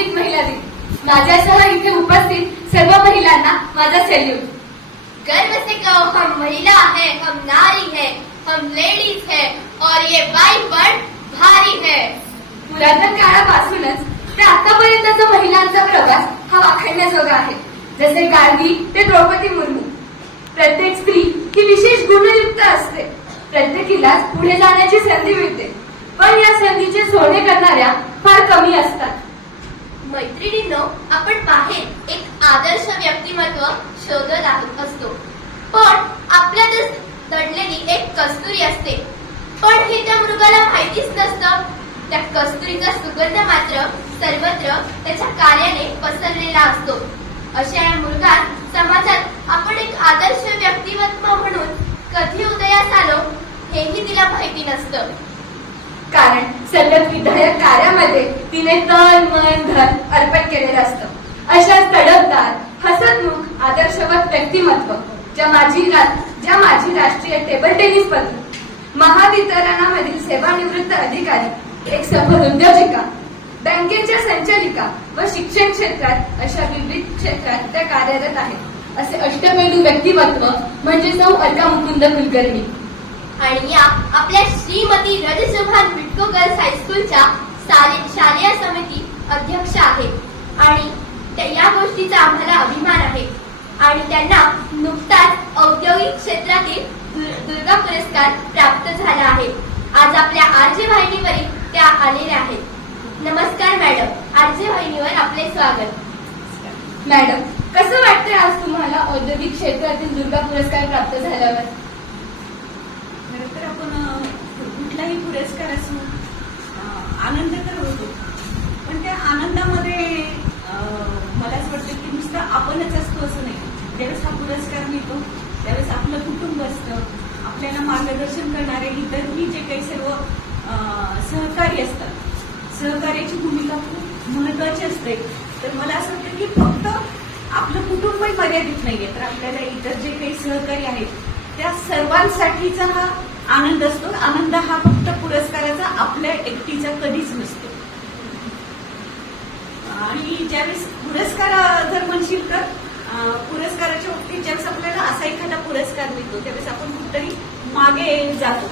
जागतिक महिला दिन. माझ्यासह इथे उपस्थित सर्व महिलांना माझा सॅल्यूट. गर्व से कहो हम महिला है, हम नारी है, हम लेडीज है और ये वाई वर्ड भारी है. पुरातन काळापासूनच ते आतापर्यंतचा महिलांचा प्रवास हा वाखाणण्याजोगा आहे. जसे गांधी ते द्रौपदी मुर्मू. प्रत्येक स्त्री ही विशेष गुणयुक्त असते. प्रत्येकीला पुढे जाण्याची संधी मिळते, पण या संधीचे सोने करणाऱ्या फार कमी असतात. मैत्रिणींनो, आपण बाहेर एक आदर्श व्यक्तिमत्व शोधत असतो, पण आपल्यातच दडलेली एक कस्तुरी असते. पण हे त्या मृगाला माहितीच नसतं. त्या कस्तुरीचा सुगंध मात्र सर्वत्र त्याच्या कार्याने पसरलेला असतो. अशा या मृगात समाजात आपण एक आदर्श व्यक्तिमत्व म्हणून कधी उदयास आलो हेही तिला माहिती नसतं. कारण सतत विधायक कार्यामध्ये तिने तन मन धन अर्पण केलेलं असतं. अशा तडफदार हसतमुख आदर्शवत व्यक्तिमत्व ज्या माझी राष्ट्रीय टेबल टेनिसपटू, महावितरणामधील सेवानिवृत्त अधिकारी, एक सफल उद्योजिका, बँकेच्या संचालिका व शिक्षण क्षेत्रात अशा विविध क्षेत्रात त्या कार्यरत आहेत. असे अष्टपैलू व्यक्तिमत्व म्हणजे सौ अलका मुकुंद कुलकर्णी. आणि या आपल्या श्रीमती रजसुभान विटको गर्ल्स हायस्कूलच्या शालेय समिती अध्यक्ष आहेत आणि या गोष्टीचा आम्हाला अभिमान आहे. आणि त्यांना नुकताच औद्योगिक क्षेत्रातील दुर्गा पुरस्कार प्राप्त झाला आहे. आज आपल्या आरजे वाहिनीवरील त्या आलेल्या आहेत. नमस्कार मॅडम, आरजे वाहिनीवर आपले स्वागत. मॅडम, कसं वाटतंय आज तुम्हाला औद्योगिक क्षेत्रातील दुर्गा पुरस्कार प्राप्त झाल्यावर? तर आपण कुठलाही पुरस्कार असो आनंद तर होतो, पण त्या आनंदामध्ये मला असं वाटतं की नुसतं आपणच असतो असं नाही. ज्यावेळेस हा पुरस्कार मिळतो त्यावेळेस आपलं कुटुंब असतं, आपल्याला मार्गदर्शन करणारे इतरही जे काही सर्व सहकारी असतात, सहकार्याची भूमिका खूप महत्वाची असते. तर मला असं वाटतं की फक्त आपलं कुटुंबही मर्यादित नाहीये, तर आपल्याला इतर जे काही सहकारी आहेत त्या सर्वांसाठीचा हा आनंद असतो. आनंद हा फक्त पुरस्काराचा आपल्या एकटीचा कधीच नसतो. आणि ज्यावेळेस पुरस्कार जर म्हणशील तर पुरस्काराच्या बाबतीत ज्यावेळेस आपल्याला असा एखादा पुरस्कार मिळतो त्यावेळेस आपण कुठेतरी मागे जातो.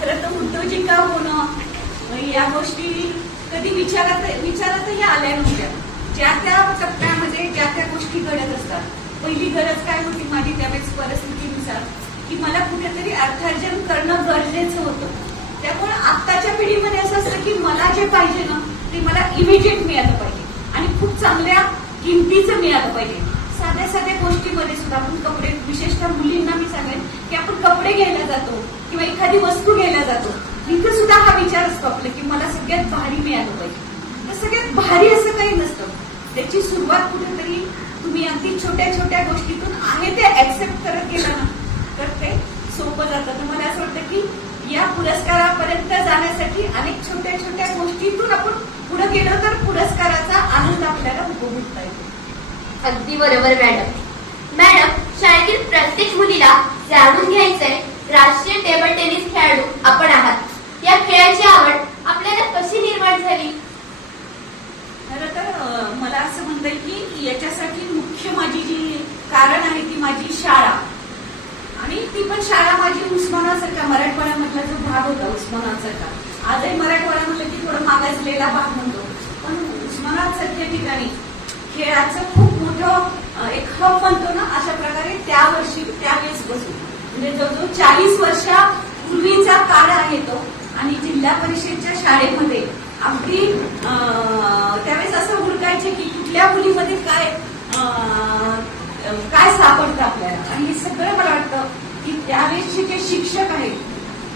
खरं तर उद्योजिका होणं या गोष्टी कधी विचारातही आल्या नव्हत्या. ज्या त्या टप्प्यामध्ये ज्या त्या गोष्टी घडत असतात. पहिली गरज काय होती माझी त्यावेळेस परिस्थितीनुसार की मला कुठेतरी अर्थार्जन करणं गरजेचं होतं. त्यामुळे आत्ताच्या पिढीमध्ये असं असतं की मला जे पाहिजे ना ते मला इमिजिएट मिळालं पाहिजे आणि खूप चांगल्या किमतीचं मिळालं पाहिजे. साध्या साध्या गोष्टीमध्ये सुद्धा आपण कपडे, विशेषतः मुलींना मी सांगेन की आपण कपडे घ्यायला जातो किंवा एखादी वस्तू घ्यायला जातो, तिथे सुद्धा हा विचार असतो आपला की मला सगळ्यात भारी मिळालं पाहिजे. तर सगळ्यात भारी असं काही नसतं. त्याची सुरुवात कुठेतरी तुम्ही अगदी छोट्या छोट्या गोष्टीतून आहे ते ऍक्सेप्ट करत गेला ना तर ते सोपं जातं. तर मला असं वाटतं की या पुरस्कारापर्यंत जाण्यासाठी अनेक छोट्या छोट्या गोष्टीतून आपण पुढे गेलो तर पुरस्काराचा आनंद आपल्याला उपभोगता येतो. अगदी बरोबर मॅडम. मॅडम, शाळेतील प्रत्येक मुलीला जाणून घ्यायचंय राष्ट्रीय टेबल टेनिस खेळाडू आपण आहात. या खेळाची आवड आपल्याला कशी निर्माण झाली? खरं तर मला असं म्हणता येईल की याच्यासाठी मुख्य माझी जी कारण आहे ती माझी शाळा. आणि ती पण शाळा माझी उस्मानासारखा मराठवाड्यामधला जो भाग होता उस्मानासारखा. आजही मराठवाडा म्हटलं की थोडं मागासलेला भाग म्हणतो, पण उस्मानासारख्या ठिकाणी खेळाचं खूप मोठं एक हब म्हणतो ना, अशा प्रकारे त्यावेळेस बसून म्हणजे जवळजवळ 40 वर्षापूर्वीचा काळ आहे तो. आणि जिल्हा परिषदच्या शाळेमध्ये अगदी त्यावेळेस असं ओळखायचे की कुठल्या मुलीमध्ये काय सापडतं आपल्याला. आणि हे सगळं मला वाटतं की त्यावेळेसचे जे शिक्षक आहेत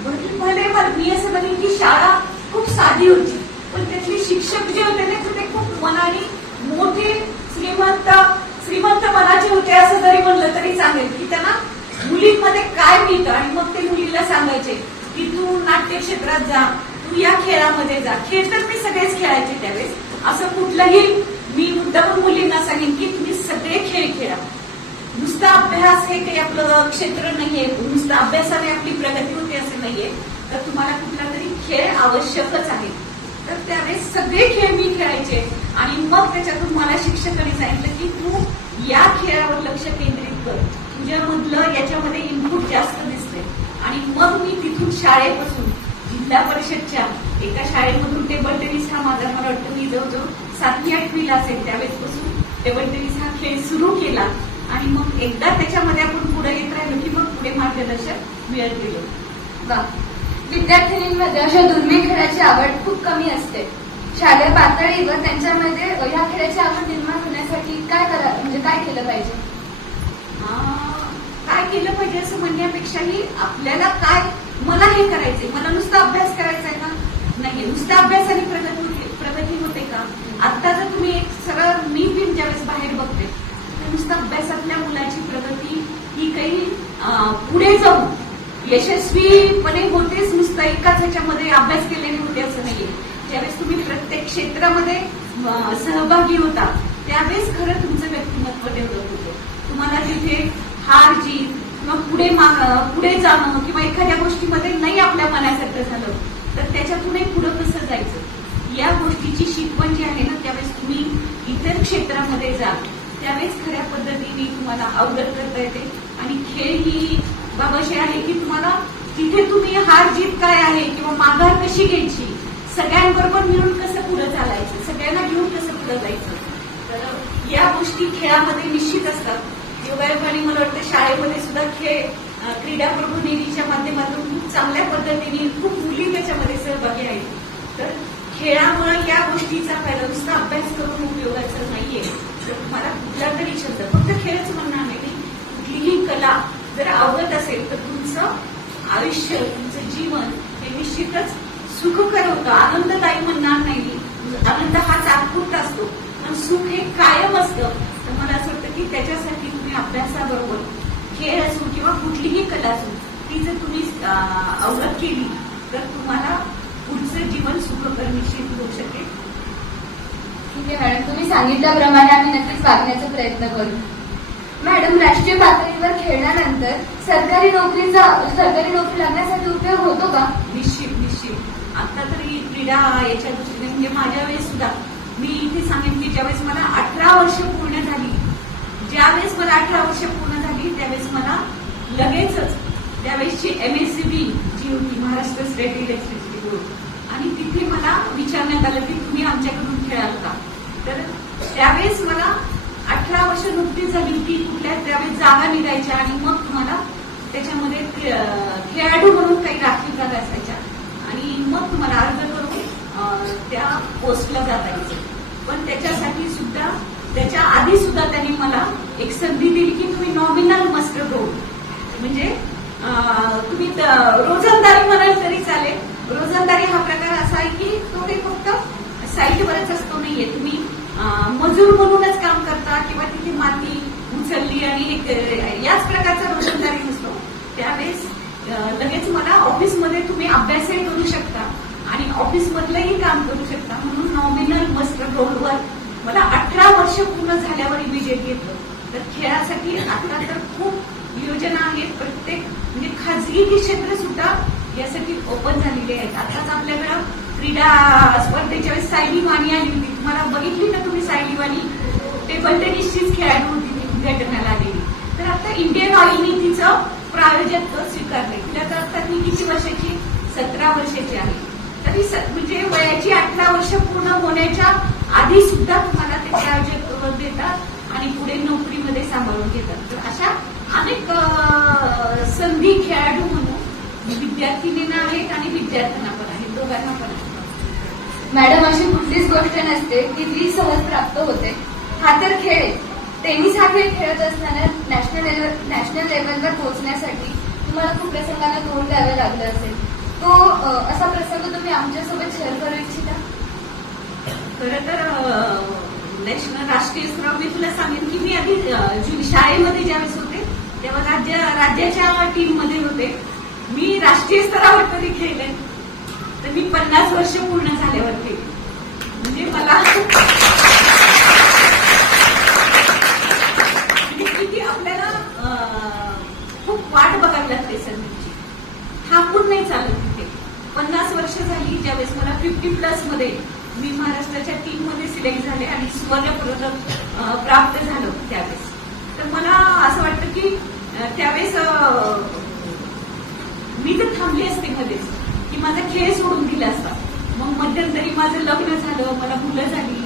भले मी असं म्हणेन की शाळा खूप साधी होती, पण त्यातले शिक्षक जे होते ते खूप मनाने मोठे श्रीमंत मनाचे होते असं जरी म्हणलं तरी चालेल. की त्यांना मुलींमध्ये काय मिळतं आणि मग ते मुलीला सांगायचे की तू नाट्य क्षेत्रात जा, तू या खेळामध्ये जा. खेळ तर मी सगळेच खेळायचे त्यावेळेस. असं कुठलंही मी मुद्दाम मुलींना सांगेन की तुम्ही सगळे खेळ खेळा. नुसता अभ्यास हे काही आपलं क्षेत्र नाहीये, नुसतं अभ्यासाने आपली प्रगती होते असं नाहीये. तर तुम्हाला कुठला तरी खेळ आवश्यकच आहे. तर त्यावेळेस सगळे खेळ मी खेळायचे. आणि मग त्याच्यातून मला शिक्षकांनी सांगितलं की तू या खेळावर लक्ष केंद्रित कर, तुझ्यामधलं याच्यामध्ये इनपुट जास्त दिसते. आणि मग मी तिथून शाळेपासून जिल्हा परिषदच्या एका शाळेमधून टेबल टेनिस हा माझा, मला वाटतं मी जवळजवळ 7वी-8वीला असेल त्यावेळेसपासून टेबल टेनिस हा खेळ सुरू केला. आणि मग एकदा त्याच्यामध्ये आपण पुढे येत राहिलो की मग पुढे मार्गदर्शन मिळत गेलो. वा. विद्यार्थिनींमध्ये अशा दुर्मिळ खेळाची आवड खूप कमी असते. शालेय पातळीवर त्यांच्यामध्ये या खेळाची आवड निर्माण होण्यासाठी काय केलं पाहिजे? काय केलं पाहिजे असं म्हणण्यापेक्षाही आपल्याला काय, मला हे करायचंय, मला नुसता अभ्यास करायचा आहे का? नाही, नुसता अभ्यासाने प्रगती होते का? आता जर तुम्ही एक सरळ मी पण ज्यावेळेस बाहेर बघते तर नुसता अभ्यासातल्या मुलाची प्रगती ही काही पुढे जाऊन यशस्वीपणे होतेच, नुसतं एकाच ह्याच्यामध्ये अभ्यास केलेले होते असं नाहीये. ज्यावेळेस तुम्ही प्रत्येक क्षेत्रामध्ये सहभागी होता त्यावेळेस खरं तुमचं व्यक्तिमत्व डेव्हलप होतं. तुम्हाला तिथे हार जीत किंवा पुढे जाणं किंवा एखाद्या गोष्टीमध्ये नाही आपल्या मनासारखं झालं तर त्याच्यातूनही पुढे कसं जायचं या गोष्टीची शिकवण जी आहे ना, त्यावेळेस तुम्ही इतर क्षेत्रामध्ये जा त्यावेळेस खऱ्या पद्धतीने तुम्हाला अवगत करता येते. आणि खेळ ही बाबाशी आहे की तुम्हाला तिथे तुम्ही हार जीत काय आहे किंवा माघार कशी घ्यायची, सगळ्यांबरोबर मिळून कसं पुढे चालायचं, सगळ्यांना घेऊन कसं पुढे जायचं, तर या गोष्टी खेळामध्ये निश्चित असतात. योगायोगाने मला वाटतं शाळेमध्ये सुद्धा खेळ क्रीडा प्रबोधिनीच्या माध्यमातून खूप चांगल्या पद्धतीने खूप मुली त्याच्यामध्ये सहभागी आहेत. तर खेळामुळे या गोष्टीचा फायदा नुसता अभ्यास करून उपयोगाचा नाहीये. तर तुम्हाला कुठला तरी छंद, फक्त खेळच म्हणणार नाही, कुठलीही कला जर अवगत असेल तर तुमचं आयुष्य, तुमचं जीवन हे निश्चितच सुखकर होतं. आनंददायी म्हणणार नाही, आनंद हा तात्पुरता असतो पण सुख हे कायम असतं. तर मला असं वाटतं की त्याच्यासाठी तुम्ही अभ्यासाबरोबर खेळ असो किंवा कुठलीही कला असो ती जर तुम्ही अवगत केली तर तुम्हाला पुढचं जीवन सुखकर निश्चित होऊ शकेल. ठीक आहे मॅडम, तुम्ही सांगितल्याप्रमाणे आम्ही नक्कीच वागण्याचा प्रयत्न करू. मॅडम, राष्ट्रीय पातळीवर खेळल्यानंतर सरकारी नोकरी लागण्यासाठी उपयोग होतो का? निश्चित. आता तरी क्रीडा याच्या दृष्टीने म्हणजे माझ्या वेळेस सुद्धा मी इथे सांगेन की ज्यावेळेस मला 18 वर्ष पूर्ण झाली, ज्यावेळेस मला 18 वर्ष पूर्ण झाली त्यावेळेस मला लगेचच त्यावेळेसची MSCB जी होती, महाराष्ट्र स्टेट इलेक्ट्रिसिटी बोर्ड, आणि तिथे मला विचारण्यात आलं की तुम्ही आमच्याकडून खेळाल का. तर त्यावेळेस मला 18 वर्ष नुकतीच झाली की कुठल्या त्यावेळेस जागा निघायच्या आणि मग तुम्हाला त्याच्यामध्ये खेळाडू म्हणून काही राखीव जागा असायच्या आणि मग तुम्हाला अर्ज करून त्या पोस्टला जाता यायचं. पण त्याच्यासाठी सुद्धा त्याच्या आधी सुद्धा त्यांनी मला एक संधी दिली की तुम्ही नॉमिनल मस्ट गो, म्हणजे तुम्ही रोजंदारी म्हणाल तरी चालेल. रोजंदारी हा प्रकार असा आहे की तो काही फक्त साईटवरच असतो नाहीये, तुम्ही मजूर म्हणूनच काम करता किंवा तिथे माती उचलली आणि याच प्रकारचा रोजंदारी नसतो. त्यावेळेस लगेच मला ऑफिसमध्ये तुम्ही अभ्यासही करू शकता आणि ऑफिस मधलंही काम करू शकता म्हणून नॉमिनल मस्ट रोलवर मला 18 वर्ष पूर्ण झाल्यावर इमिजिएट घेतलं. तर खेळासाठी आता तर खूप योजना आहेत, प्रत्येक म्हणजे खाजगी क्षेत्र सुद्धा यासाठी ओपन झालेले आहेत. आताच आपल्याकडं क्रीडा स्पर्धेच्या वेळेस सायली वाणी आली होती, तुम्हाला बघितली ना तुम्ही? सायली वाणी टेबल टेनिसचीच खेळाडू होती, ती उद्घाटनाला आलेली. तर आता इंडियन ऑइलनी तिचं प्रायोजकत्व स्वीकारले. तिला तर आता ती किती वर्षाची? 17 वर्षाची आहे. तरी म्हणजे वयाची 18 वर्ष पूर्ण होण्याच्या आधी सुद्धा तुम्हाला ते प्रायोजकत्व देतात आणि पुढे नोकरीमध्ये सांभाळून घेतात. तर अशा अनेक संधी खेळाडू म्हणून विद्यार्थिनींना आहेत आणि विद्यार्थ्यांना पण आहेत, दोघांना पण आहेत. मॅडम, अशी कुठलीच गोष्ट नसते की जी सहज प्राप्त होते. हा तर खेळ आहे. टेनिस हा खेळ खेळत असताना नॅशनल लेवलवर पोहोचण्यासाठी तुम्हाला खूप प्रसंगाला तोंड द्यावे लागलं असेल. तो असा प्रसंग तुम्ही आमच्यासोबत शेअर करू इच्छिता? खरं तर राष्ट्रीय स्तरावर मी तुला सांगेन की मी आधी शाळेमध्ये ज्यावेळेस होते तेव्हा राज्याच्या टीम मध्ये होते. मी राष्ट्रीय स्तरावर कधी खेळले तर मी 50 वर्ष पूर्ण झाल्यावर खेळले. म्हणजे मला किती आपल्याला खूप वाट बघावी लागते संधीची, थांबून नाही चालत. तिथे 50 वर्ष झाली ज्यावेळेस मला 50+ मध्ये मी महाराष्ट्राच्या टीम मध्ये सिलेक्ट झाले सुवर्ण पदक प्राप्त झालं त्यावेळेस. तर मला असं वाटतं की त्यावेळेस मी तर थांबली असते मध्येच, की माझा खेळ सोडून दिला असता. मग मध्यंतरी माझं लग्न झालं, मला मुलं झाली,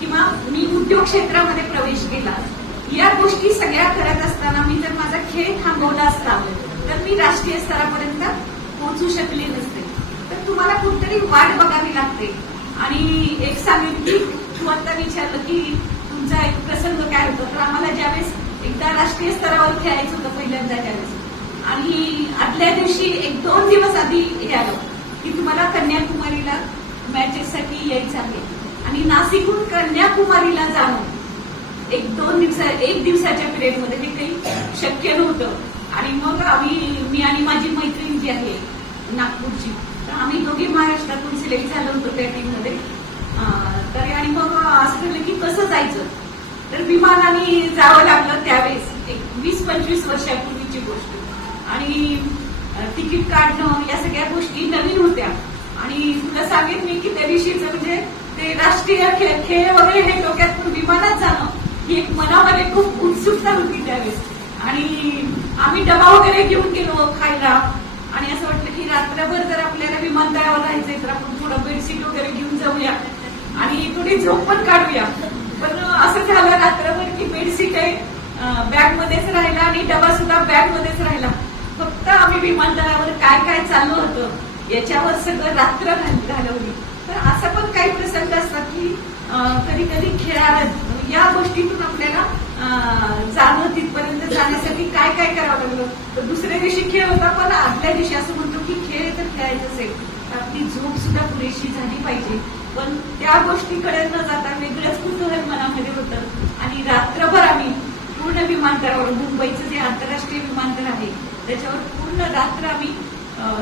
किंवा मी उद्योग क्षेत्रामध्ये प्रवेश केला. या गोष्टी सगळ्या करत असताना मी जर माझा खेळ थांबवला असता तर मी राष्ट्रीय स्तरापर्यंत पोहोचू शकले नसते. तर तुम्हाला कुठतरी वाट बघावी लागते. आणि एक सांगेन की तू आता विचारलं की तुमचा एक प्रसंग काय होता, तर आम्हाला ज्यावेळेस एकदा राष्ट्रीय स्तरावर खेळायचं होतं पहिल्यांदा त्यावेळेस, आणि आदल्या दिवशी 1-2 दिवस आधी हे आलं की तुम्हाला कन्याकुमारीला मॅचेससाठी यायचं आहे, आणि नाशिकहून कन्याकुमारीला जाणं एक दिवसाच्या पिरियडमध्ये हे काही शक्य नव्हतं. आणि मग मी आणि माझी मैत्रीण जी आहे नागपूरची, तर आम्ही दोघी महाराष्ट्रातून सिलेक्ट झालो होतो त्या टीममध्ये. तर आणि मग असं झालं की कसं जायचं, तर विमानाने जावं लागलं त्यावेळेस, एक 20-25 वर्षापूर्वीची गोष्ट. आणि तिकीट काढणं या सगळ्या गोष्टी नवीन होत्या. आणि तुला सांगेन मी की त्या दिवशीचं म्हणजे ते राष्ट्रीय खेळ वगैरे हे डोक्यातून विमानात जाणं ही एक मनामध्ये खूप उत्सुकता होती त्यावेळेस. आणि आम्ही डबा वगैरे घेऊन गेलो खायला, आणि असं वाटलं की रात्रभर जर आपल्याला विमानतळावर राहायचंय तर आपण थोडं बेडशीट वगैरे घेऊन जाऊया आणि थोडी झोप पण काढूया. पण असं झालं रात्रभर की बेडशीट आहे बॅग मध्येच राहिला आणि डबा सुद्धा बॅग मध्येच राहिला. फक्त आम्ही विमानतळावर काय काय चाललं होतं याच्यावर सगळं रात्र घालवली. तर असं पण काही प्रसंग असतात की कधी कधी खेळात या गोष्टीतून आपल्याला जाणं, तिथपर्यंत जाण्यासाठी काय काय करावं लागलं. तर दुसऱ्या दिवशी खेळ होता, पण आदल्या दिवशी असं म्हणतो की खेळ तर खेळायचं असेल तर आपली झोप सुद्धा पुरेशी झाली पाहिजे. पण त्या गोष्टीकडे न जाता वेगळंच कुतूहल मनामध्ये होतं. आणि रात्रभर आम्ही पूर्ण विमानतळावर, मुंबईचं जे आंतरराष्ट्रीय विमानतळ आहे त्याच्यावर पूर्ण रात्र आम्ही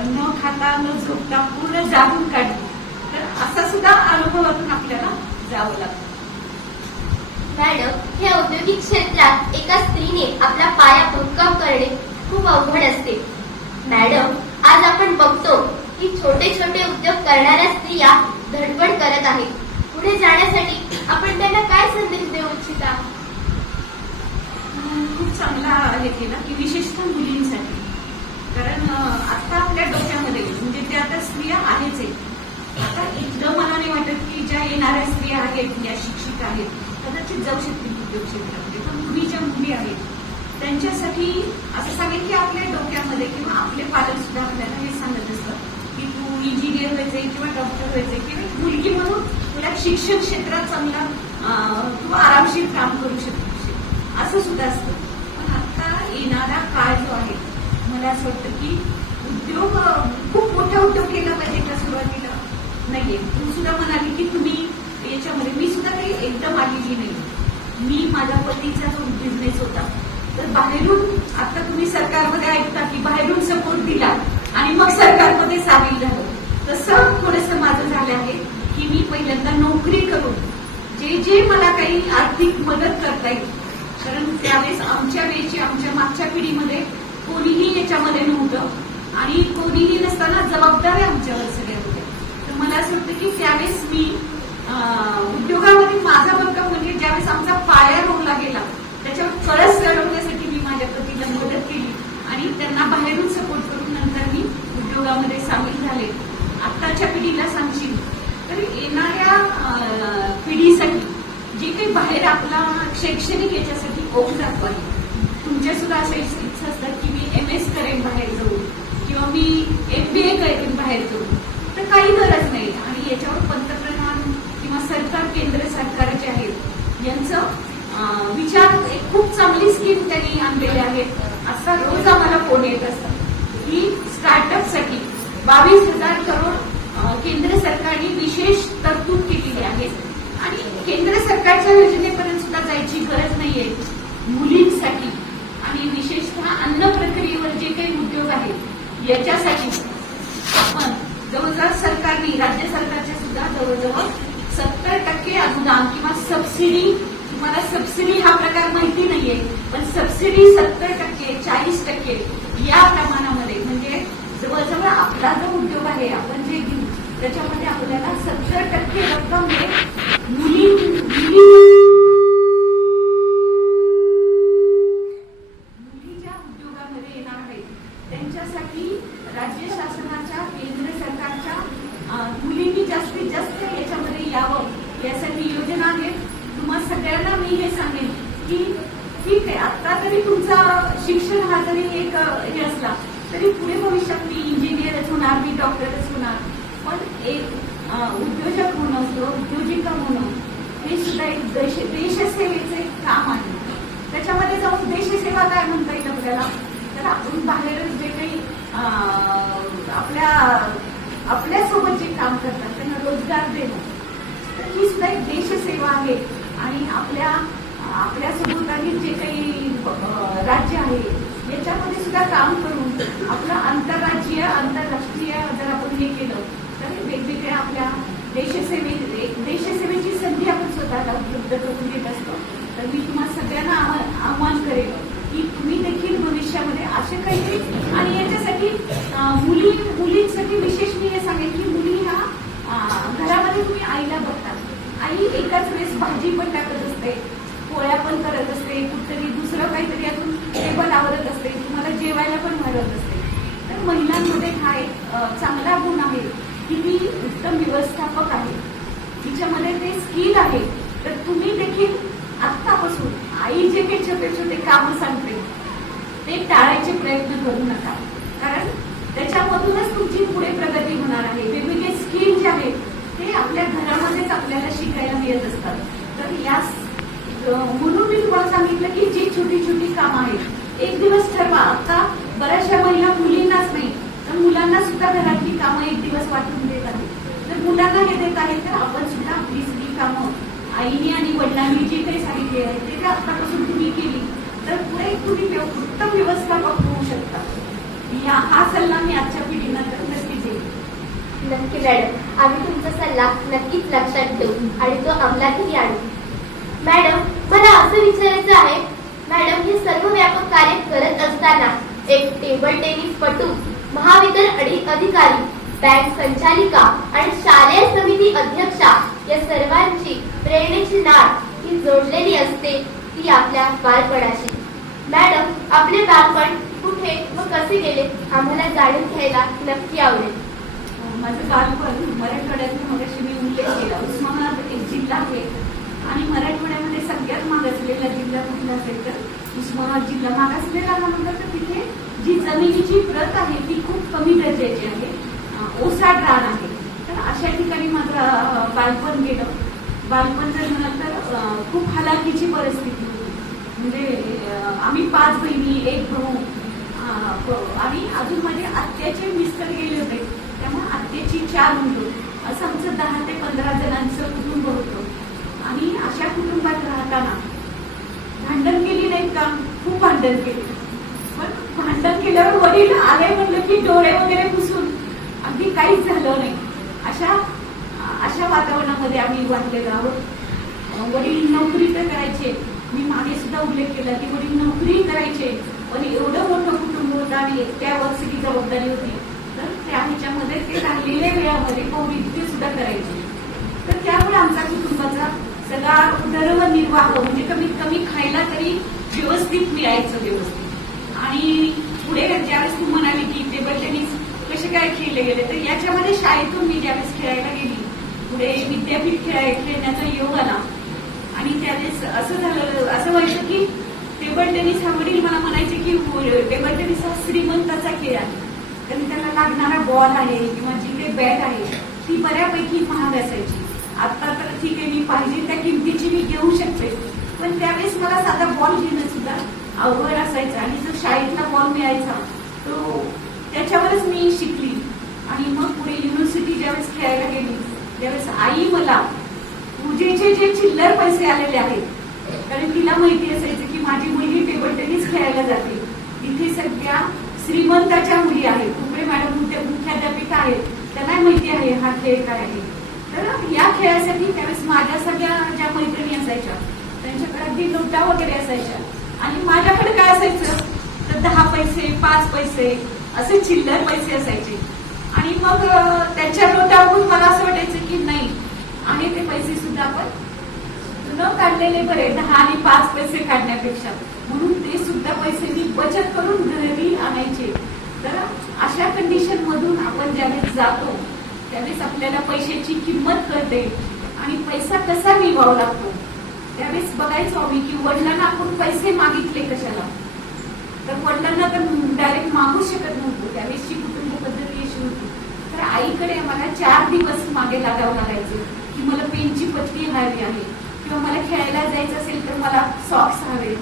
न खाता न झोपता पूर्ण जागून काढली. तर असा सुद्धा अनुभवातून आपल्याला जावं लागतं. मॅडम, हे औद्योगिक क्षेत्रात एका स्त्रीने आपला पाया भक्कम करणे खूप अवघड असते. मॅडम, आज आपण बघतो की छोटे छोटे उद्योग करणाऱ्या स्त्रिया धडपड करत आहेत. पुढे जाण्यासाठी आपण त्यांना काय संदेश देऊ इच्छिता? खूप चांगला हे केला की विशेषतः मुलींसाठी. कारण आता आपल्या डोक्यामध्ये म्हणजे त्या आता स्त्रिया आहेच आहे. आता इतकं मला नाही वाटत की ज्या येणाऱ्या स्त्रिया आहेत या शिक्षित आहेत कदाचित जाऊ शकतील उद्योग क्षेत्रामध्ये, पण पूर्वी ज्या मुली आहेत त्यांच्यासाठी असं सांगेल की आपल्या डोक्यामध्ये किंवा आपले पालक सुद्धा आपल्याला हे सांगत असतात की तू इंजिनियर व्हायचंय किंवा डॉक्टर व्हायचंय किंवा मुलगी म्हणून तुला शिक्षण क्षेत्रात चांगला तू आरामशीर काम करू शकते असं सुद्धा असतं. पण आता येणारा काळ जो आहे मला असं वाटतं की उद्योग खूप मोठा उद्योग केला पाहिजे का सुरुवातीला नाहीये. तू सुद्धा म्हणाली की तुम्ही याच्यामध्ये, मी सुद्धा काही एकदम आलेली नाही. मी माझ्या पतीचा जो बिझनेस होता तर बाहेरून, आता तुम्ही सरकारमध्ये ऐकता की बाहेरून सपोर्ट दिला आणि मग सरकारमध्ये सामील झालं, तसं थोडंसं माझं झालं आहे की मी पहिल्यांदा नोकरी करून जे मला काही आर्थिक मदत करता येईल. कारण त्यावेळेस आमच्या वेळेची, आमच्या मागच्या पिढीमध्ये कोणीही याच्यामध्ये नव्हतं आणि कोणीही नसताना जबाबदाऱ्या आमच्यावर सगळ्या होत्या. तर मला असं वाटतं की त्यावेळेस मी उद्योगामध्ये माझा भक्कम म्हणजे ज्यावेळेस आमचा पाया रोवला गेला त्याच्यावर कळस चढवण्यासाठी मी माझ्या पतीला मदत केली आणि त्यांना बाहेरून सपोर्ट करून नंतर मी उद्योगामध्ये सामील झाले. आत्ताच्या पिढीला सांगशील तर येणाऱ्या पिढीसाठी जे काही बाहेर आपला शैक्षणिक याच्यासाठी ओघ जातो आहे, तुमच्या सुद्धा अशा इच्छा असतात की मी MS करेन बाहेर जाऊन किंवा मी MBA करेन बाहेर जाऊन, तर काही गरज नाही. आणि याच्यावर पंतप्रधान किंवा सरकार, केंद्र सरकार जे आहेत यांचं विचार, एक खूप चांगली स्कीम त्यांनी आणलेली आहे. असा रोज आम्हाला फोन येत असतात की स्टार्टअपसाठी 22,000 करोड केंद्र सरकारने विशेष तरतूद केलेली आहे. आणि केंद्र सरकारच्या योजनेपर्यंत सुद्धा जायची गरज नाहीये मुलींसाठी. आणि विशेषतः अन्न प्रक्रियेवर जे काही उद्योग आहेत याच्यासाठी आपण जवळजवळ सरकारने, राज्य सरकारच्या सुद्धा जवळजवळ 70% अनुदान किंवा सबसिडी, तुम्हाला सबसिडी हा प्रकार माहिती नाहीये, पण सबसिडी 70%, 40% या प्रमाणामध्ये, म्हणजे जवळजवळ आपला जो उद्योग आहे आपण जे घेऊ त्याच्यामध्ये आपल्याला 70% रक्कम हे मुली ज्या उद्योगामध्ये येणार आहेत त्यांच्यासाठी राज्य शासनाच्या केंद्र सरकारच्या मुलींनी जास्तीत जास्त याच्यामध्ये यावं यासाठी योजना आहेत. तुम्हा सगळ्यांना मी हे सांगेन की ठीक आहे, आता तरी तुमचा शिक्षण हा जरी एक हे असला तरी पुढे भविष्यात मी इंजिनियरच होणार, मी डॉक्टरच होणार, पण एक उद्योजक होणं किंवा उद्योजिका होणं हे सुद्धा एक देशसेवेचं एक काम आहे. त्याच्यामध्ये जाऊन देशसेवा काय म्हणता येईल आपल्याला, तर आपण बाहेरच जे काही आपल्यासोबत जे काम करतात त्यांना रोजगार देणं, तर ही सुद्धा एक देशसेवा आहे. आणि आपल्या सभोवताली जे काही राज्य आहे याच्यामध्ये सुद्धा काम करून आपलं आंतरराष्ट्रीय जर आपण हे केलं तर वेगवेगळ्या आपल्या देशसेवेची संधी आपण स्वतःला उपलब्ध करून देत असतो. तर मी तुम्हाला सगळ्यांना आव्हान करेन की तुम्ही देखील भविष्यामध्ये असे काहीतरी, आणि याच्यासाठी मुलींसाठी विशेष मी हे सांगेन की मुली ह्या घरामध्ये तुम्ही आईला बघतात, आई एकाच वेळेस भाजी पण टाकत असते, पोळ्या पण करत असते, कुठतरी दुसरं काहीतरी अजून टेबल आवरत असते, तुम्हाला जेवायला पण घालत असते. तर महिलांमध्ये हा एक चांगला गुण आहे की ती उत्तम व्यवस्थापक आहे, तिच्यामध्ये ते स्किल आहे. तर तुम्ही देखील आत्तापासून आई जे काही छोटे छोटे कामं सांगते ते टाळायचे प्रयत्न करू नका, कारण त्याच्यामधूनच तुमची पुढे प्रगती होणार आहे. वेगवेगळे स्किल जे आहेत ते आपल्या घरामध्येच आपल्याला शिकायला मिळत असतात. तर म्हणून मी तुम्हाला सांगितलं की जी छोटी छोटी कामं आहेत एक दिवस ठरवा. आता बऱ्याचशा महिला मुलींनाच नाही तर मुलांना सुद्धा घरातली कामं एक दिवस वाटून देत आहेत. तर मुलांना हे देत आहेत तर आपण सुद्धा आपली सगळी कामं आईने आणि वडिलांनी जे काही सांगितले आहे ते आतापासून तुम्ही केली तर पुढे तुम्ही उत्तम व्यवस्थापक होऊ शकता. हा सल्ला मी आजच्या पिढींना तर नक्कीच देईन. नक्की मॅडम, आम्ही तुमचा सल्ला नक्कीच लक्षात ठेवू आणि तो अंमलातही आणू. मॅडम, मला असं विचारायचं आहे, मॅडम हे सर्व व्यापक कार्य करत असताना एक टेबल टेनिसपटू, महावितरण अधिकारी, बँक संचालिका आणि शालेय समिती अध्यक्षा या सर्वांची प्रेरणेची नाळ ही जोडलेली असते ती आपल्या बालपणाशी. मॅडम, आपले बालपण कुठे व कसे गेले आम्हाला जाणून घ्यायला नक्की आवडेल. माझं बालपण मराठवाड्यात मगाशी मी उल्लेख केला, उस्मानाबाद एक जिल्हा आहे आणि मराठवाड्यामध्ये सगळ्यात मागासलेला जिल्हा कुठला असेल तर उस्मानाबाद जिल्हा. मागासलेला म्हणलं तर तिथे जी जमिनीची प्रत आहे ती खूप कमी दर्जाची आहे, ओसाड रान आहे. तर अशा ठिकाणी माझं बालपण गेलं. बालपण जर म्हणाल तर खूप हलाखीची परिस्थिती होती. म्हणजे आम्ही 5 बहिणी, 1 भाऊ आणि अजून माझे आत्याचे मिस्टर गेले होते त्यामुळे आत्याची 4 मुलं, असं आमचं 10 ते 15 जणांचं कुटुंब होतं. आणि अशा कुटुंबात राहताना भांडण केली नाहीत का, खूप भांडण केली. पण भांडण केल्यावर वडील आले म्हणलं की डोळे वगैरे पुसून अगदी काहीच झालं नाही. अशा वातावरणामध्ये आम्ही वाढलेलो आहोत. वडील नोकरी तर करायचे, मी मागे सुद्धा उल्लेख केला की वडील नोकरी करायचे, पण एवढं मोठं कुटुंब होतं आणि त्यावर सगळी जबाबदारी होती. तर त्या ह्याच्यामध्ये ते राहिलेल्या वेळामध्ये पौरित्य सुद्धा करायचे. तर त्यामुळे आमचा कुटुंबाचा सगळा उदरनिर्वाह म्हणजे कमीत कमी खायला तरी व्यवस्थित मिळायचं व्यवस्थित. आणि पुढे ज्यावेळेस तू म्हणाली की टेबल टेनिस कसे काय खेळले गेले, तर याच्यामध्ये शाळेतून मी ज्यावेळेस खेळायला गेली, पुढे विद्यापीठ खेळण्याचा योग आला आणि त्यावेळेस असं व्हायचं की टेबल टेनिस हा वडील मला म्हणायचे की टेबल टेनिस हा श्रीमंताचा खेळ आहे, कारण त्याला लागणारा बॉल आहे किंवा जी काही बॅट आहे ती बऱ्यापैकी महाग असायची. आता तर ठीक आहे, मी पाहिजे त्या किमतीची मी घेऊ शकते, पण त्यावेळेस मला साधा बॉल घेणं सुद्धा अवघड असायचं. आणि जो शाळेतला बॉल मिळायचा तो त्याच्यावरच मी शिकली. आणि मग पुढे युनिव्हर्सिटी ज्यावेळेस खेळायला गेली त्यावेळेस आई मला पूजेचे जे चिल्लर पैसे आलेले आहेत, कारण तिला माहिती असायचं की माझी मुलगी टेबल टेनिस खेळायला जाते, तिथे सगळ्या श्रीमंताच्या मुली आहेत, कुकडे मॅडम मुख्याध्यापिका आहेत, त्यांना माहिती आहे हा खेळ काय आहे. तर या खेळासाठी त्यावेळेस माझ्या सगळ्या ज्या मैत्रिणी असायच्या त्यांच्याकडे अगदी नोटा वगैरे असायच्या आणि माझ्याकडे काय असायचं तर 10 पैसे, 5 पैसे असे चिल्लर पैसे असायचे. आणि मग त्यांच्या नोटावरून मला असं वाटायचं की नाही, आणि ते पैसे सुद्धा आपण न काढलेले बरे, 10 आणि 5 पैसे काढण्यापेक्षा, म्हणून ते सुद्धा पैसे मी बचत करून घरी आणायचे. तर अशा कंडिशन मधून आपण ज्यावेळेस जातो त्यावेळेस आपल्याला पैशाची किंमत कळते आणि पैसा कसा मिळवावा लागतो. त्यावेळेस बघायचो आम्ही की वडिलांना आपण पैसे मागितले कशाला, तर वडिलांना तर डायरेक्ट मागू शकत नव्हतो. त्यावेळेसची कुटुंब पद्धती अशी होती. तर आईकडे आम्हाला 4 दिवस मागे लागावं लागायचे की मला पेनची पट्टी हवी आहे, किंवा मला खेळायला जायचं असेल तर मला सॉक्स हवे.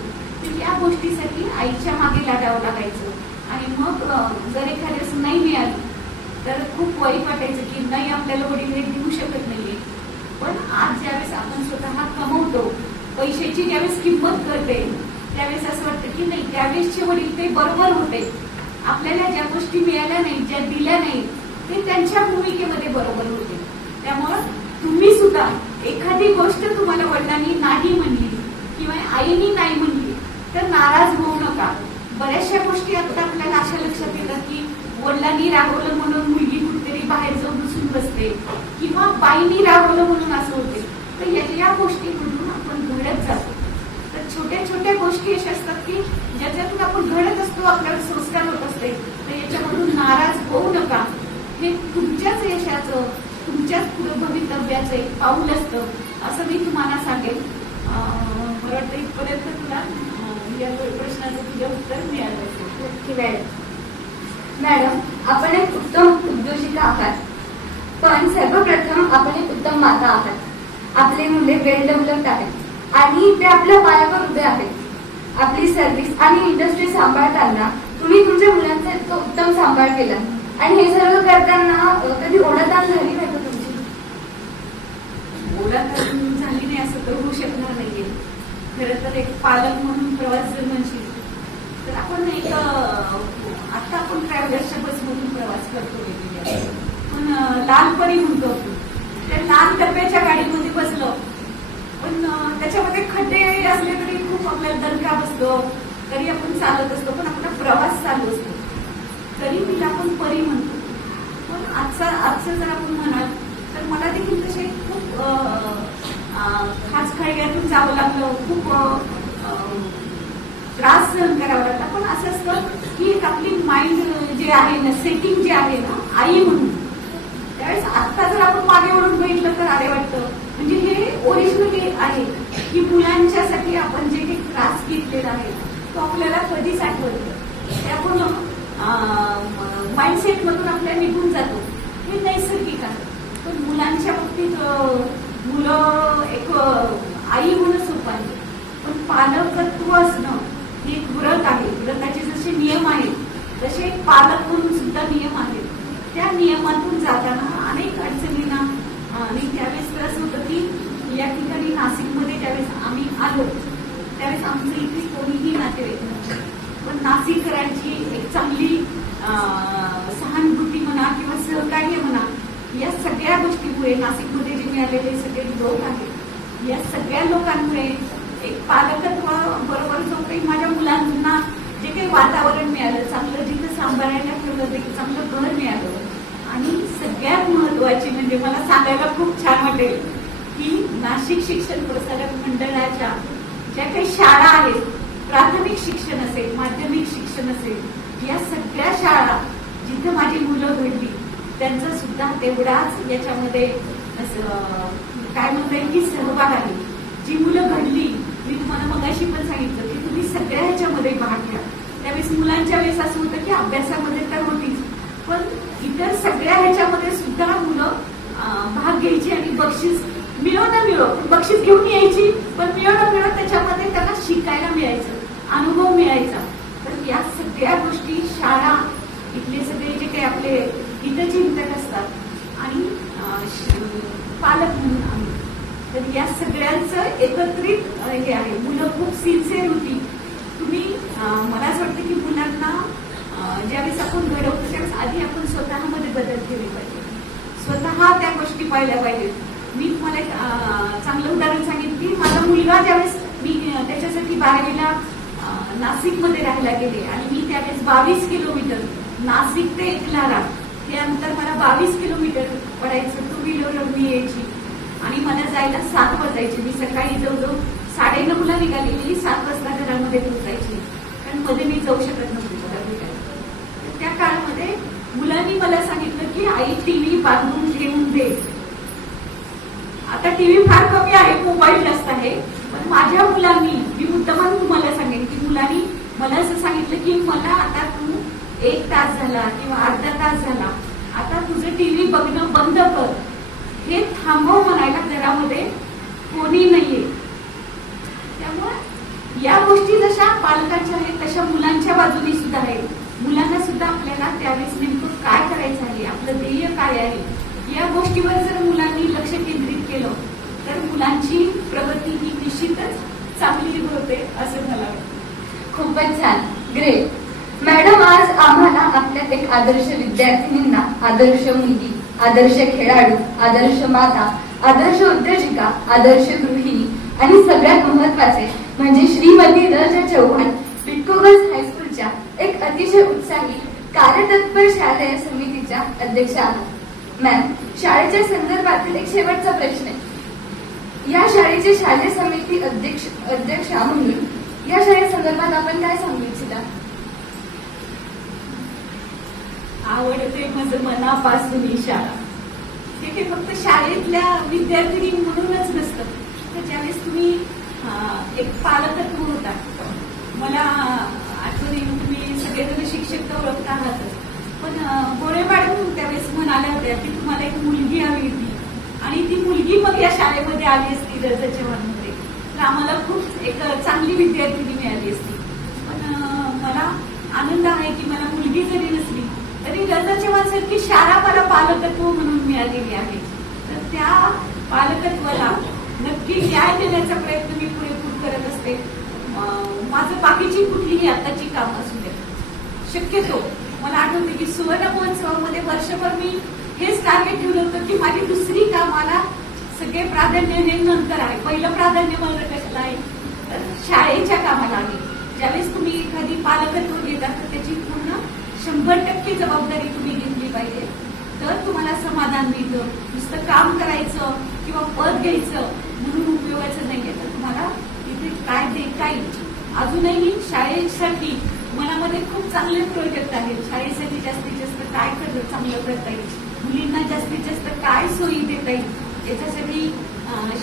तर या गोष्टीसाठी आईच्या मागे लागावं लागायचं. आणि मग जर एखाद्यास नाही मिळाली तर खूप वाईट वाटायचं की नाही, आपल्याला वडील हे देऊ शकत नाहीये. पण आज ज्यावेळेस आपण स्वतः कमवतो, पैशाची ज्यावेळेस किंमत करते, त्यावेळेस असं वाटतं की नाही, त्यावेळेसचे वडील ते बरोबर होते. आपल्याला ज्या गोष्टी मिळाल्या नाही, ज्या दिल्या नाही, ते त्यांच्या भूमिकेमध्ये बरोबर होते. त्यामुळं तुम्ही सुद्धा एखादी गोष्ट तुम्हाला वडिलांनी नाही म्हणली किंवा आईनी नाही म्हणली तर नाराज होऊ नका. बऱ्याचशा गोष्टी आता आपल्याला अशा लक्षात येतात की वडिलांनी रागवलं म्हणून मुलगी कुठेतरी बाहेर जाऊन बसून बसते, किंवा बाईनी रागवलं म्हणून असं होते. तर या गोष्टीमधून आपण घडत जातो. तर छोट्या छोट्या गोष्टी अशा असतात की ज्याच्यातून आपण घडत असतो, आपल्यावर संस्कार होत असते. तर याच्यामधून नाराज होऊ नका. हे तुमच्याच यशाचं, तुमच्याच पुढे भवितव्याचं एक पाऊल असतं असं मी तुम्हाला सांगेल. मला वाटतं इथपर्यंत तुला या प्रश्नाचं तुझं उत्तर मिळालं असेल. नक्की मॅडम, आपण एक उत्तम उद्योजिका आहात, पण सर्वप्रथम आपण एक उत्तम माता आहात. आपले मुले वेल डेव्हलप्ड आहेत आणि ते आपल्या पायावर उभे आहेत. आपली सर्व्हिस आणि इंडस्ट्री सांभाळताना तुम्ही तुमच्या मुलांचा इतकं उत्तम सांभाळ केला, आणि हे सर्व करताना कधी ओढाताण झाली नाही का तुमची? ओढाताण झाली नाही असं तर होऊ शकणार नाहीये. खरं तर एक पालक म्हणून प्रवास जर म्हणशील तर आपण एक आता आपण ट्रॅव्हलर्सच्या बसमधून प्रवास करतो वेगवेगळ्या, पण लहानपणी म्हणतो आपण त्या लहान डब्याच्या गाडीमध्ये बसलो, पण त्याच्यामध्ये खड्डे असले तरी खूप आपल्याला दणका बसतो, तरी आपण चालत असतो, पण आपला प्रवास चालू असतो, तरी तिला आपण परी म्हणतो. पण आजचं जर आपण म्हणाल तर मला देखील तसे खूप खास खळग्यातून जावं लागलं, खूप त्रास सहन करावा लागला. पण असं असतं की एक आपली माइंड जे आहे ना, सेटिंग जे आहे ना, आई म्हणून त्यावेळेस आता जर आपण मागे वळून बघितलं तर अरे वाटतं म्हणजे हे ओरिजिनली आहे की मुलांच्यासाठी आपण जे काही त्रास घेतलेला आहे तो आपल्याला कधीच आठवत नाही. ते आपण माइंडसेट मधून आपल्याला निघून जातो. हे नैसर्गिक आहे. पण मुलांच्या बाबतीत मुलं एक आई होणं सोपं आहे, पण पालकत्व असणं ही एक व्रत आहे. व्रताचे जसे नियम आहेत तसे एक पालक म्हणून सुद्धा नियम आहेत. त्या नियमातून जाताना अनेक अडचणींना, आणि त्यावेळेस तर असं होतं की या ठिकाणी नाशिकमध्ये ज्यावेळेस आम्ही आलो त्यावेळेस आमचं इथे कोणीही नातेवाईक नव्हतं, पण नाशिककरांची एक चांगली सहानुभूती म्हणा किंवा सहकार्य म्हणा, या सगळ्या गोष्टीमुळे नाशिकमध्ये जे मिळालेले सगळे लोक आहेत, या सगळ्या लोकांमुळे एक पालकत्व बरोबर जो काही माझ्या मुलांना जे काही वातावरण मिळालं, चांगलं जिथं सांभाळायला ठेवलं, ते चांगलं घर मिळालं. आणि सगळ्यात महत्वाची म्हणजे मला सांगायला खूप छान वाटेल की नाशिक शिक्षण प्रसारक मंडळाच्या ज्या काही शाळा आहेत, प्राथमिक शिक्षण असेल, माध्यमिक शिक्षण असेल, या सगळ्या शाळा जिथं माझी मुलं घडली त्यांचा सुद्धा तेवढाच याच्यामध्ये काय म्हणता येईल की सहभाग आहे. जी मुलं घडली, मी तुम्हाला मगाशी पण सांगितलं की तुम्ही सगळ्या ह्याच्यामध्ये भाग घ्या. त्यावेळेस मुलांच्या वेळेस असं होतं की अभ्यासामध्ये तर होतीच, पण इतर सगळ्या ह्याच्यामध्ये सुद्धा मुलं भाग घ्यायची आणि बक्षीस मिळो ना मिळो, बक्षीस घेऊन यायची, पण मिळो ना मिळो त्याच्यामध्ये त्यांना शिकायला मिळायचं, अनुभव मिळायचा. तर या सगळ्या गोष्टी शाळा, इथले सगळे जे काही आपले हितचिंतक असतात आणि पालक म्हणून आम्ही, तर या सगळ्यांचं एकत्रित हे आहे. मुलं खूप सिन्सिअर होती. तुम्ही मला असं वाटतं की मुलांना ज्यावेळेस आपण घडवतो त्यावेळेस आधी आपण स्वतःमध्ये बदल केले पाहिजे, स्वतः त्या गोष्टी पाहिल्या पाहिजेत. मी तुम्हाला एक चांगलं उदाहरण सांगितलं की माझा मुलगा ज्यावेळेस मी त्याच्यासाठी 12वीला नाशिकमध्ये राहायला गेले आणि मी त्यावेळेस 22 किलोमीटर नाशिक ते एकलारा ते अंतर मला 22 किलोमीटर पडायचं. टू व्हीलरवर मी यायची आणि मला जायला 7 वाजायचे. मी सकाळी जवळजवळ 9:30ला निघालेली, 7 वाजता घरामध्ये पोहोचायची, कारण मध्ये मी जाऊ शकत नव्हती मला भेटायला. तर त्या काळामध्ये मुलांनी मला सांगितलं की आई टीव्ही बांधून ठेवून दे. आता टीव्ही फार कमी आहे, मोबाईल जास्त आहे, पण माझ्या मुलांनी, मी मुद्दाम तुम्हाला सांगेन की मुलांनी मला असं सांगितलं की मला आता तू 1 तास झाला किंवा अर्धा तास झाला, आता तुझं टीव्ही बघणं बंद कर, हे थांबव म्हणायला घरामध्ये कोणी नाहीये. त्यामुळे या गोष्टी जशा पालकांच्या आहेत तशा मुलांच्या बाजूने सुद्धा आहेत. मुलांना सुद्धा आपल्याला त्यावेळेस नेमकं काय करायचं आहे, आपलं ध्येय काय आहे, या गोष्टीवर जर मुलांनी लक्ष केंद्रित केलं तर मुलांची प्रगती ही निश्चितच चांगली होते असं मला वाटतं. खूपच छान, ग्रेट. मॅडम, आज आम्हाला आपल्यात एक आदर्श विद्यार्थिनींना, आदर्श मुलगी, आदर्श खेळाडू, आदर्श माता, आदर्श उद्योजिका, आदर्श गृहिणी आणि सगळ्यात महत्वाचे म्हणजे श्रीमती रजा चव्हाण, बिटको गर्ल्स हायस्कूलच्या एक अतिशय उत्साही कार्यतत्पर शालेय समितीच्या अध्यक्षा आहात. मॅम, शाळेच्या संदर्भातील एक शेवटचा प्रश्न आहे. या शाळेचे शालेय समिती अध्यक्षा म्हणून या शाळेसंदर्भात आपण काय सांगू इच्छिता? आवडते माझं मनापासून ही शाळा. ते फक्त शाळेतल्या विद्यार्थिनी म्हणूनच नसतं, तर ज्यावेळेस तुम्ही एक पालकत्व होता, मला आठवण येईल, तुम्ही सगळेजण शिक्षक तर ओळखता आहातच, पण गोळे मॅडम त्यावेळेस म्हणाल्या होत्या की तुम्हाला एक मुलगी हवी होती आणि ती मुलगी मग या शाळेमध्ये आली असती रजा चव्हाणमध्ये, तर आम्हाला खूप एक चांगली विद्यार्थिनी मिळाली असती. पण मला आनंद आहे की मला मुलगी जरी नसली तरी रजा चव्हाणसारखी शाळा मला पालकत्व म्हणून मिळालेली आहे. तर त्या पालकत्वाला नक्की न्याय देण्याचा प्रयत्न मी पुरेपूर करत असते. माझं बाकीची कुठलीही आताची कामं असू द्या, शक्यतो मला आठवते की सुवर्ण महोत्सवामध्ये वर्षभर मी हेच टार्गेट ठेवलं होतं की माझी दुसरी कामाला सगळे प्राधान्य हे नंतर आहे, पहिलं प्राधान्य मला कशाला आहे तर शाळेच्या कामाला आहे. ज्यावेळेस तुम्ही एखादी पालकत्व घेता तर त्याची पूर्ण 100% जबाबदारी तुम्ही घेतली पाहिजे, तर तुम्हाला समाधान मिळतं. नुसतं काम करायचं किंवा पद घ्यायचं म्हणून उपयोगाचं नाहीये. तर तुम्हाला इथे काय देता येईल. अजूनही शाळेसाठी मनामध्ये खूप चांगले प्रोजेक्ट आहेत. शाळेसाठी जास्तीत जास्त काय चांगलं करता येईल, मुलींना जास्तीत जास्त काय सोयी देता येईल, याच्यासाठी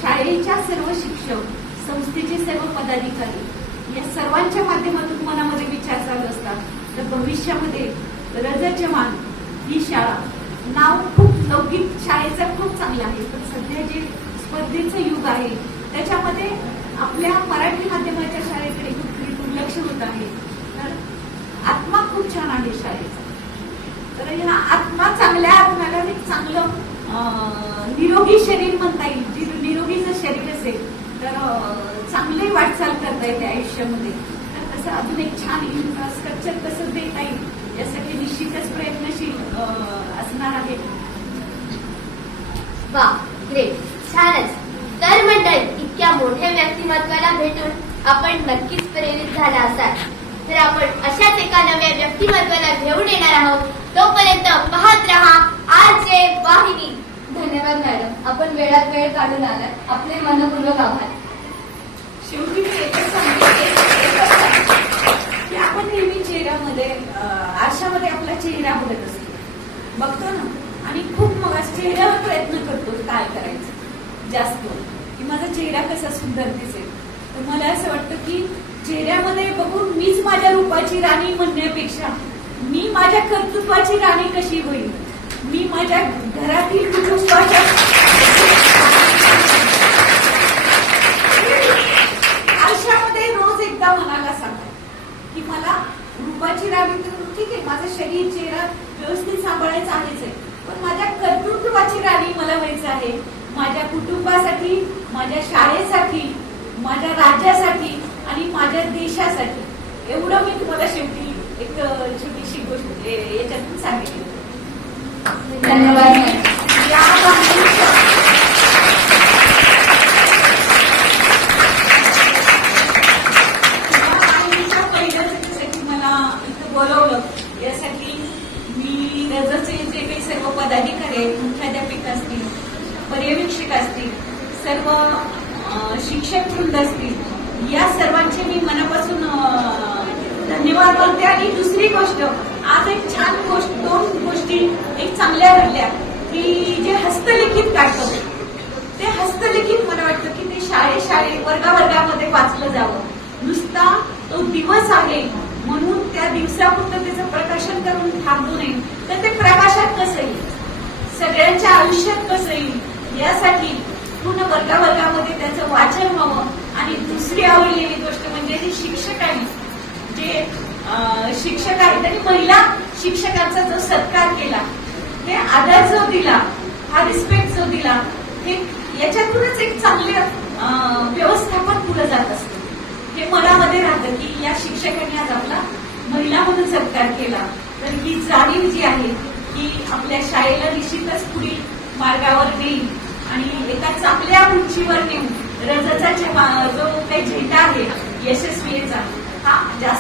शाळेच्या सर्व शिक्षक, संस्थेचे सर्व पदाधिकारी या सर्वांच्या माध्यमातून मनामध्ये विचार चालू असतात. तर भविष्यामध्ये रजा चव्हाण ही शाळा, नाव खूप लौकिक शाळेचं खूप चांगलं आहे, पण सध्या जे स्पर्धेचं युग आहे त्याच्यामध्ये आपल्या मराठी माध्यमाच्या शाळेकडे दुर्लक्ष होत आहे. तर आत्मा खूप छान आहे शाळेचा. तर ह्या आत्मा चांगल्या आत्म्याला एक चांगलं निरोगी शरीर म्हणता येईल. जे निरोगी जर शरीर असेल तर चांगली वाटचाल करता येते आयुष्यामध्ये. तर तसं अजून एक छान इन्फ्रास्ट्रक्चर कसं देता येईल यासाठी निश्चितच प्रयत्नशील असणार आहे. वा, ग्रेट, छानच. तर मंडळी, इतक्या मोठ्या व्यक्तिमत्वाला भेटून आपण नक्कीच प्रेरित झाला असाल. तर आपण अशाच एका नव्या व्यक्तिमत्वाला घेऊन येणार आहोत. तोपर्यंत पाहत रहा आरजे वाहिनी. धन्यवाद मॅडम, आपण वेळात वेळ काढून आलात, आपले मनपूर्वक आभार. शेवटी मी एकच सांगते की आपण नेहमी चेहऱ्यामध्ये, आरशामध्ये आपला चेहरा बघत असतो, बघतो ना, आणि खूप मग चेहऱ्यावर प्रयत्न करतो काय करायचं जास्त, की माझा चेहरा कसा सुंदर दिसेल. तर मला असं वाटतं की चेहऱ्यामध्ये बघून मीच माझ्या रूपाची राणी म्हणण्यापेक्षा मी माझ्या कर्तृत्वाची राणी कशी होईल, मी माझ्या घरातील कुटुंबाच्या आयुष्यामध्ये रोज एकदा मनाला सांगा की मला रूपाची राणी तर ठीक आहे, माझं शरीर चेहरा व्यवस्थित सांभाळायचं आहेच आहे, पण माझ्या कर्तृत्वाची राणी मला व्हायचं आहे. माझ्या कुटुंबासाठी, माझ्या शाळेसाठी, माझ्या राज्यासाठी आणि माझ्या देशासाठी. एवढं मी तुम्हाला शेवटी एक छोटीशी गोष्ट याच्यातून सांगितली. धन्यवाद. पहिल्यासाठी मला इथं बोलवलं यासाठी मी रजाचे जे काही या सर्वांचे मी मनापासून धन्यवाद मानते. आणि दुसरी गोष्ट, आज एक छान गोष्ट, दोन गोष्टी एक चांगल्या घडल्या की जे हस्तलिखित काढतो ते हस्तलिखित मला वाटतं की ते शाळे वर्गामध्ये वाचलं जावं. नुसता तो दिवस आहे म्हणून त्या दिवसापुरतं त्याचं प्रकाशन करून थांबू नये, तर ते प्रकाशात कसं येईल, सगळ्यांच्या आयुष्यात कसं येईल, यासाठी पूर्ण वर्गामध्ये त्याचं वाचन व्हावं. आणि दुसरी आवडलेली गोष्ट म्हणजे जे शिक्षकांनी, जे शिक्षक आहेत त्यांनी महिला शिक्षकांचा जो सत्कार केला, ते आदर जो दिला, हा रिस्पेक्ट जो दिला, हे याच्यातूनच एक चांगलं व्यवस्थापन पुढे जात असतं. हे मनामध्ये राहतं की या शिक्षकांनी आज आपला महिला म्हणून सत्कार केला. तर ही जाणीव जी आहे की आपल्या शाळेला निश्चितच पुढील मार्गावर नेईल आणि एका चांगल्या उंचीवर नेऊन रजताचा जो काही झेंडा आहे यशस्वीचा, हा जास्त